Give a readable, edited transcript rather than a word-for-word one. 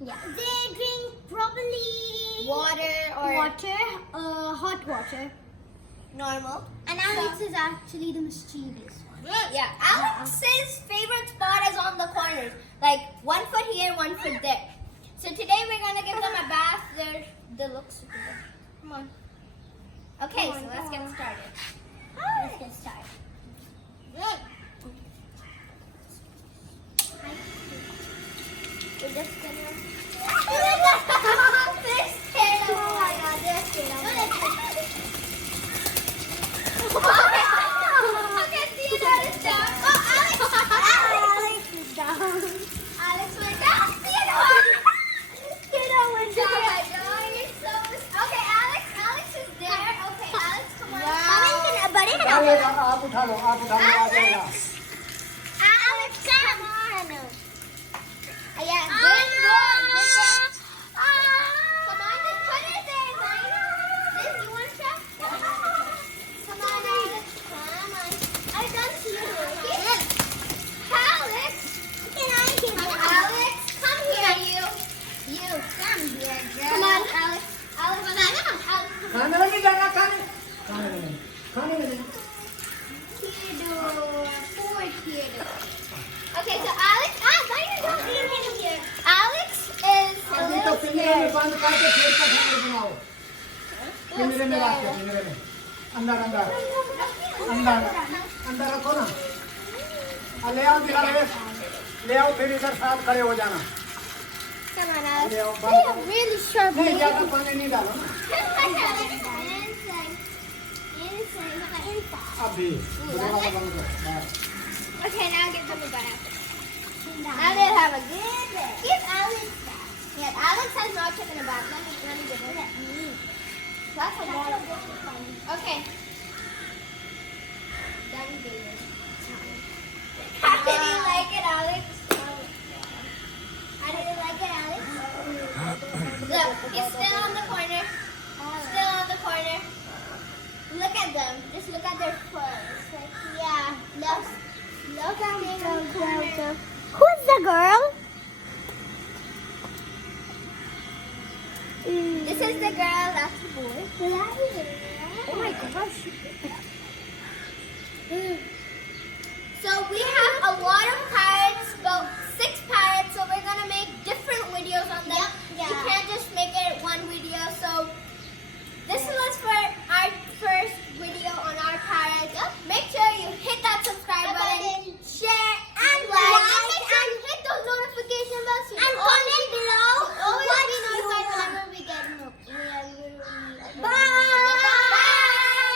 Yeah. They drink probably Water, hot water. normal. And Alex is actually the mischievous one. Yeah, Alex's favorite spot is on the corners. Like 1 foot here, 1 foot there. So today we're gonna give them a bath. They look super good. Come on. Okay, so let's get started. Let's get started. We're just gonna. They're scared. Oh my god, they're scared. Okay, Theodore is down. Oh, Alex is down. Alex went down. Theodore went down. Oh my god, you're so. Okay, Alex is there. Okay, Alex, come on. आप उठा लो आ जाएगा Alex, come on. Yeah, good boy. Come on, just put it there, Lina. This, you want to try? Come on, Alex. Come on. I don't see you. Alex. Alex, come here, you. You, come here, girl. Come on, Alex. Alex, खाने में नहीं जाना खाने में नहीं Theodore. Poor Theodore. Okay, so Alex, Lina, don't leave him here. Alex is a अभी तो little पिंजरे में scared. बंद करके फिर का खाना बनाओ पिंजरे में रख के पिंजरे में अंदर रखो ना ले आओ दिला ले आओ फिर इधर साथ खड़े हो जाना Come on, Alex. ले आओ They have really sharp नहीं nails. ज्यादा पानी नहीं डालो ना अभी Okay, now give them a bath. Now they'll have a good bath. Give Alex bath. Yeah, Alex has not taken a bath. Let me give her that. That's a lot of fun. Okay. Done bathing. How did you like it, Alex? How did you like it, Alex? Look, he's still on the corner. Still on the corner. Look at them. Just look at their fur. It's like, yeah. Look at them. Who's the girl? This is the girl, that's the boy. Oh my gosh.